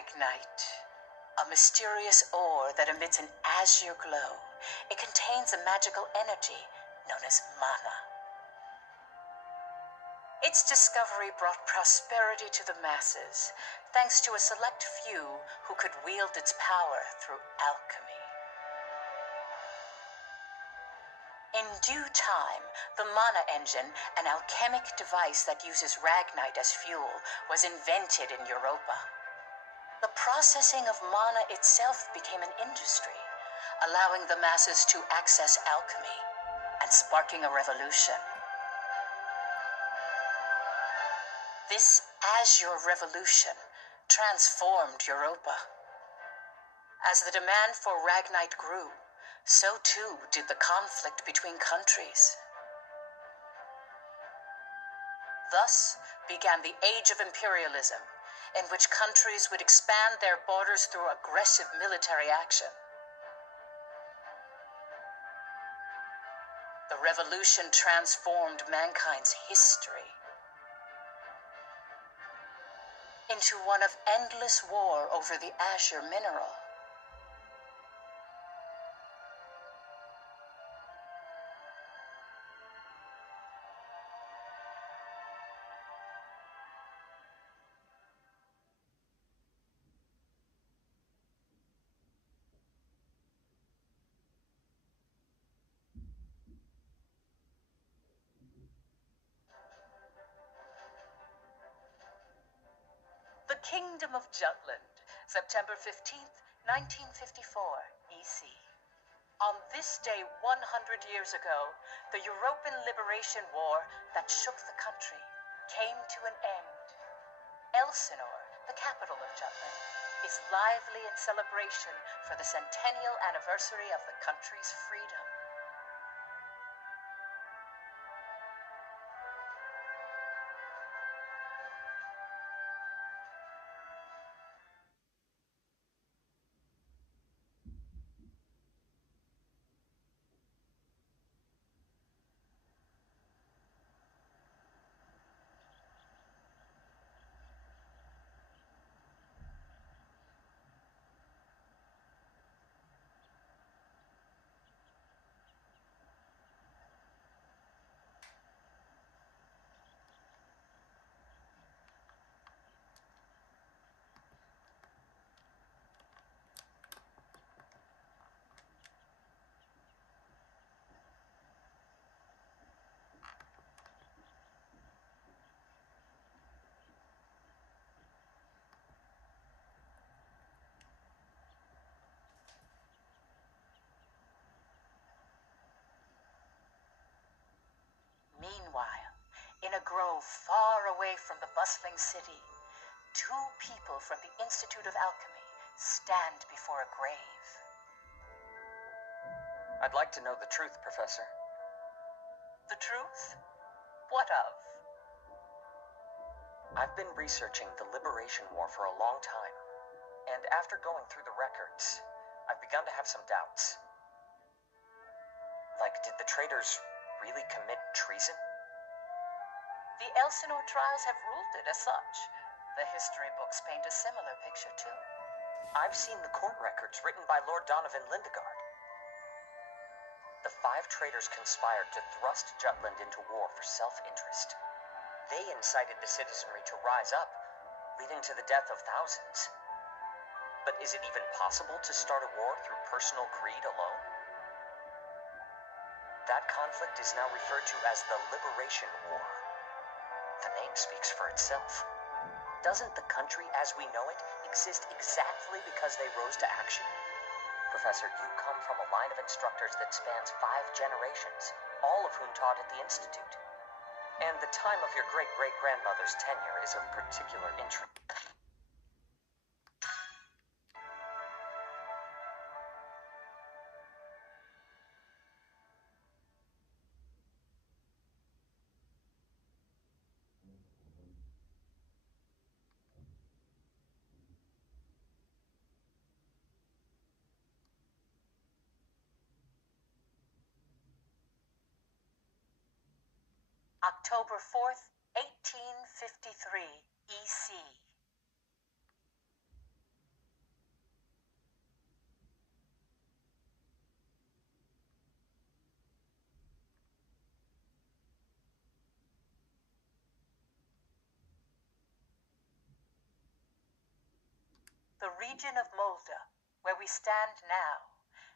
Ragnite, a mysterious ore that emits an azure glow. It contains a magical energy known as mana. Its discovery brought prosperity to the masses, thanks to a select few who could wield its power through alchemy. In due time, the mana engine, an alchemic device that uses Ragnite as fuel, was invented in Europa. The processing of mana itself became an industry, allowing the masses to access alchemy and sparking a revolution. This Azure Revolution transformed Europa. As the demand for Ragnite grew, so too did the conflict between countries. Thus began the Age of Imperialism, in which countries would expand their borders through aggressive military action. The revolution transformed mankind's history into one of endless war over the azure mineral. The Kingdom of Jutland, September 15th, 1954, EC. On this day 100 years ago, the European Liberation War that shook the country came to an end. Elsinore, the capital of Jutland, is lively in celebration for the centennial anniversary of the country's freedom. Meanwhile, in a grove far away from the bustling city, two people from the Institute of Alchemy stand before a grave. I'd like to know the truth, Professor. The truth? What of? I've been researching the Liberation War for a long time, and after going through the records, I've begun to have some doubts. Like, did the traitors really commit treason? The Elsinore trials have ruled it as such. The history books paint a similar picture, too. I've seen the court records written by Lord Donovan Lindegard. The 5 traitors conspired to thrust Jutland into war for self-interest. They incited the citizenry to rise up, leading to the death of thousands. But is it even possible to start a war through personal greed alone? That conflict is now referred to as the Liberation War. The name speaks for itself. Doesn't the country as we know it exist exactly because they rose to action? Professor, you come from a line of instructors that spans 5 generations, all of whom taught at the Institute. And the time of your great-great-grandmother's tenure is of particular interest. October 4th, 1853, EC. The region of Molda, where we stand now,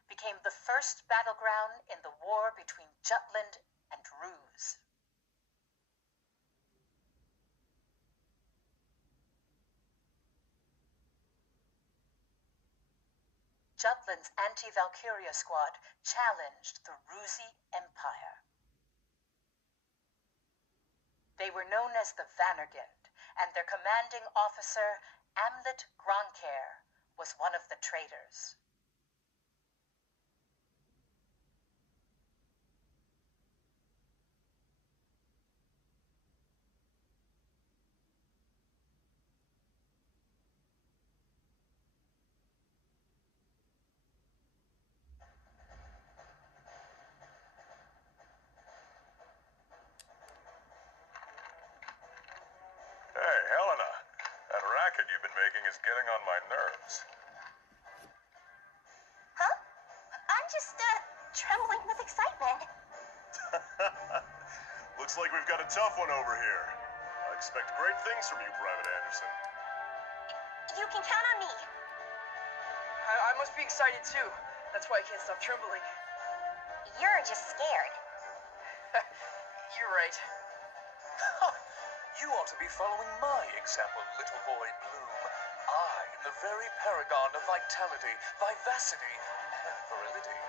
became the first battleground in the war between Jutland and Ruse. Jutland's anti-Valkyria squad challenged the Rusi Empire. They were known as the Vannergund, and their commanding officer, Amlet Gronkair, was one of the traitors. Hey, Helena. That racket you've been making is getting on my nerves. Huh? I'm just, trembling with excitement. Looks like we've got a tough one over here. I expect great things from you, Private Anderson. You can count on me. I must be excited too. That's why I can't stop trembling. You're just scared. You're right. You ought to be following my example, little boy Bloom. I am the very paragon of vitality, vivacity, and virility.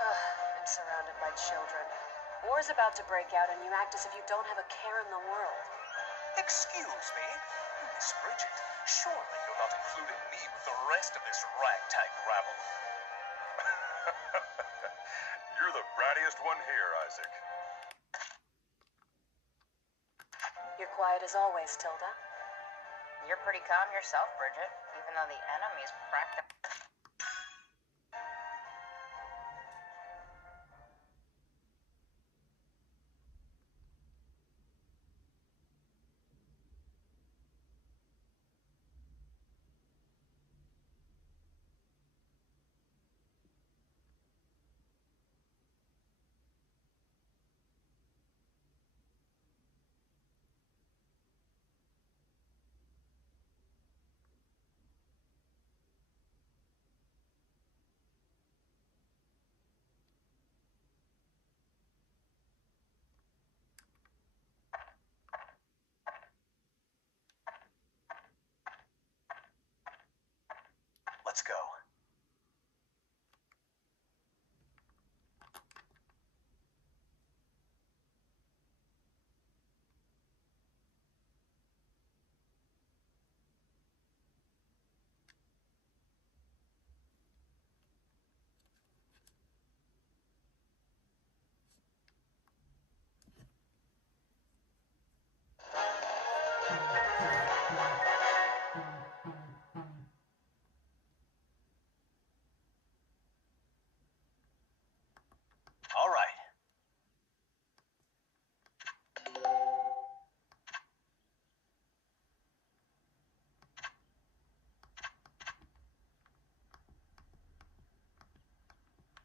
I'm surrounded by children. War's about to break out and you act as if you don't have a care in the world. Excuse me? Miss Bridget, surely you're not including me with the rest of this ragtag rabble. You're the brattiest one here, Isaac. You're quiet as always, Tilda. You're pretty calm yourself, Bridget, even though the enemy's practically... Let's go. All right.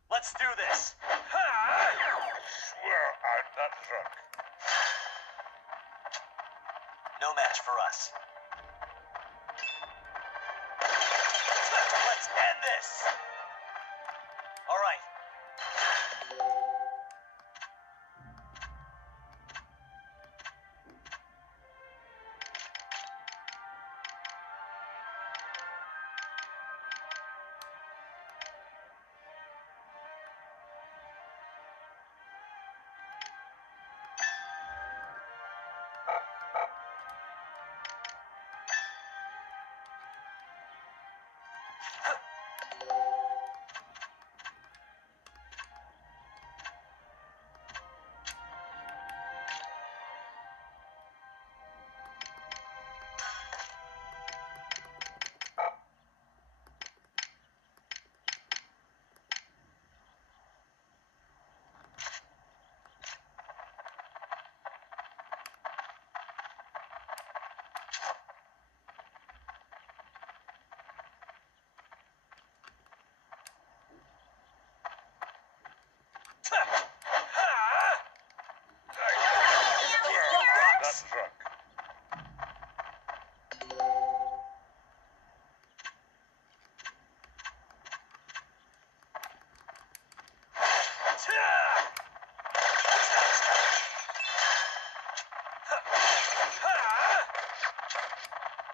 Let's do this. Swear I'm not drunk. No match for us. Let's end this. All right.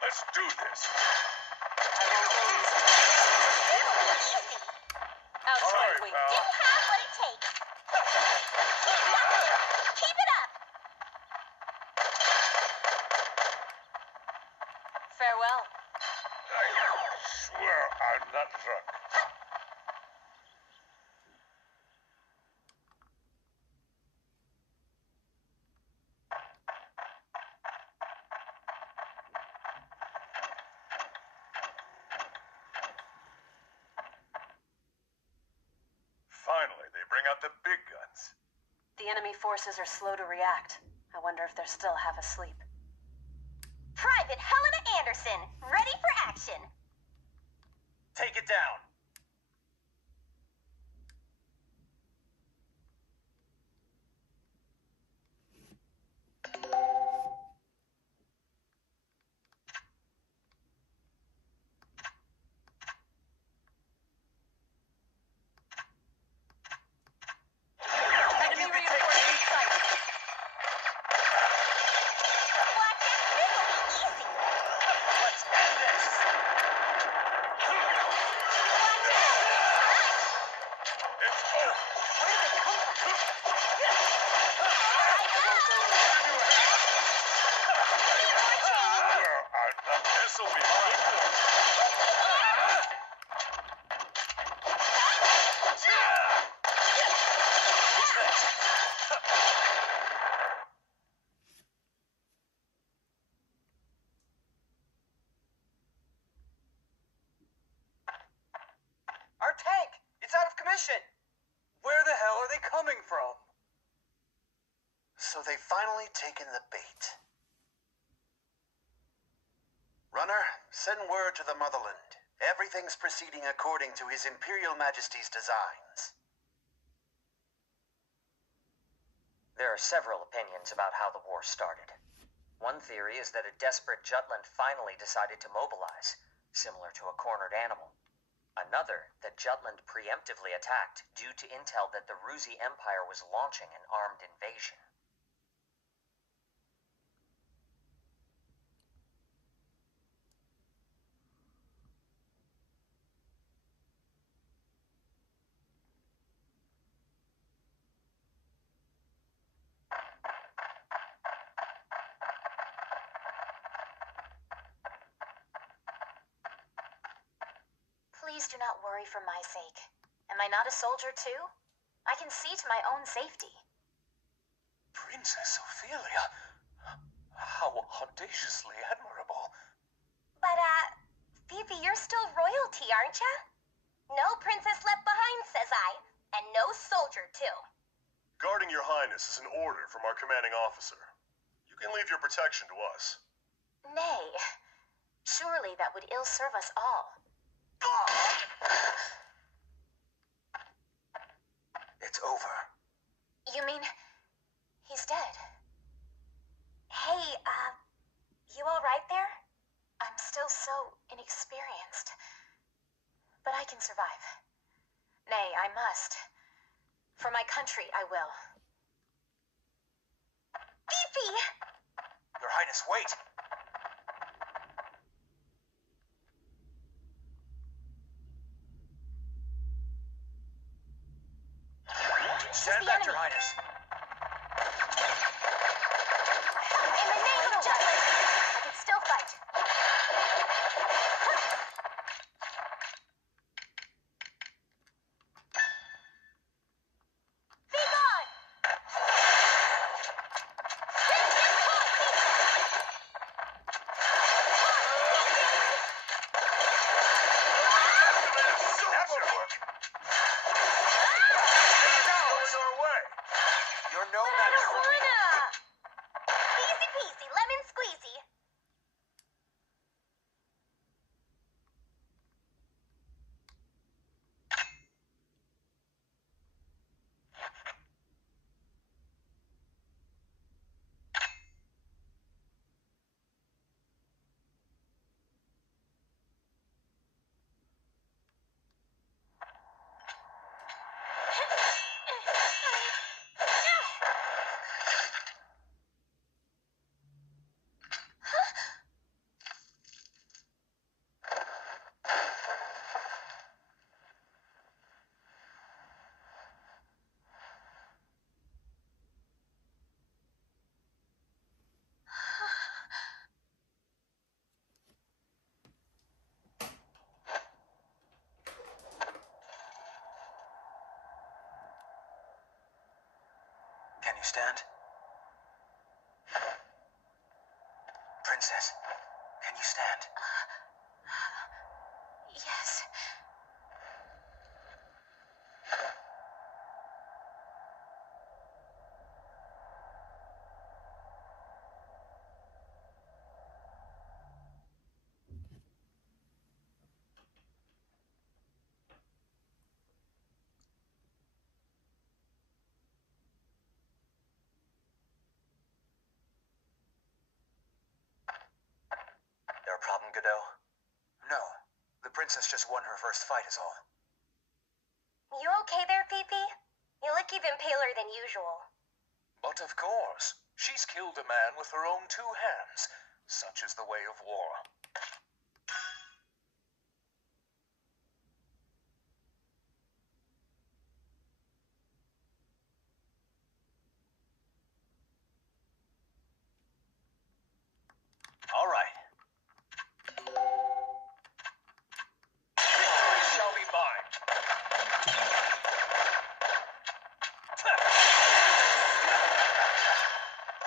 Let's do this. I won't go easy. Easy. Ouch, All right, wing. pal. You have what it takes. Keep it up. Farewell. I swear I'm not drunk. Finally, they bring out the big guns. The enemy forces are slow to react. I wonder if they're still half asleep. Private Helena Anderson, ready for action. Take it down. Enemy reinforcements in sight. Watch it. This'll be easy. Let's end this. It's over. Where did they come from? Swear I'm not. This'll be fun. Who's next? Our tank! It's out of commission! Where the hell are they coming from? So they've finally taken the bait. Runner, send word to the motherland. Everything's proceeding according to His Imperial Majesty's designs. There are several opinions about how the war started. One theory is that a desperate Jutland finally decided to mobilize, similar to a cornered animal. Another, that Jutland preemptively attacked due to intel that the Ruzi Empire was launching an armed invasion. Please do not worry for my sake. Am I not a soldier too? I can see to my own safety. Princess Ophelia, how audaciously admirable. But, Phoebe, you're still royalty, aren't ya? No princess left behind, says I. And no soldier, too. Guarding your highness is an order from our commanding officer. You can leave your protection to us. Nay. Surely that would ill serve us all. It's over. You mean he's dead? Hey, you all right there? I'm still so inexperienced. But I can survive. Nay, I must. For my country, I will. Beefy! Your Highness, wait! Stand back, Your Highness. In the name of justice, I can still fight. Be gone! That should work. Going our way. stand? Princess, can you stand? Yes. There a problem, Godot? No. The princess just won her first fight is all. You okay there, Fifi? You look even paler than usual. But of course, she's killed a man with her own two hands. Such is the way of war. All right. Victory shall be mine.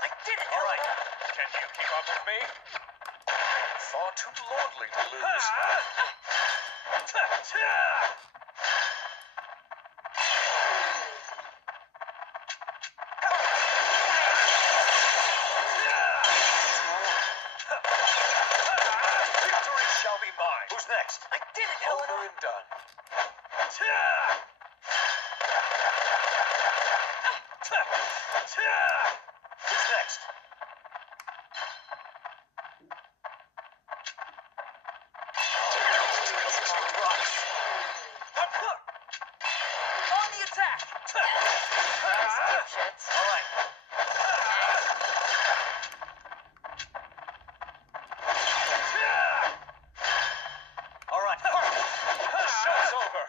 I did it, All right. Can you keep up with me? Far too lordly to lose. Victory shall be mine. Who's next? I did it, Over and done. Who's next? On the attack! Dipshits. All right. All right. The show's over.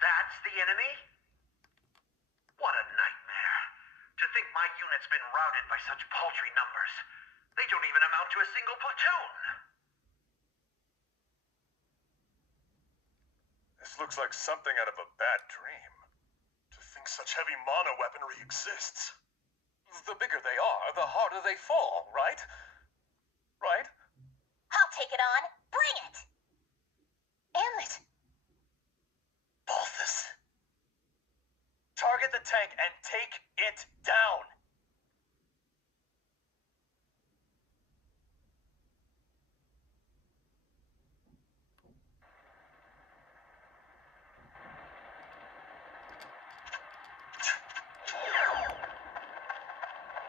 That's the enemy? What a nightmare. To think my unit's been routed by such paltry numbers. They don't even amount to a single platoon. This looks like something out of a bad dream. To think such heavy mono weaponry exists. The bigger they are, the harder they fall, right? Right? I'll take it on. Bring it! Amlet! Balthus. Target the tank and take it down.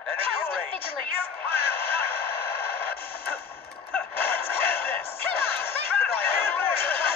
Enemy Cast range. vigilance. Let's get this. Come on, let's go!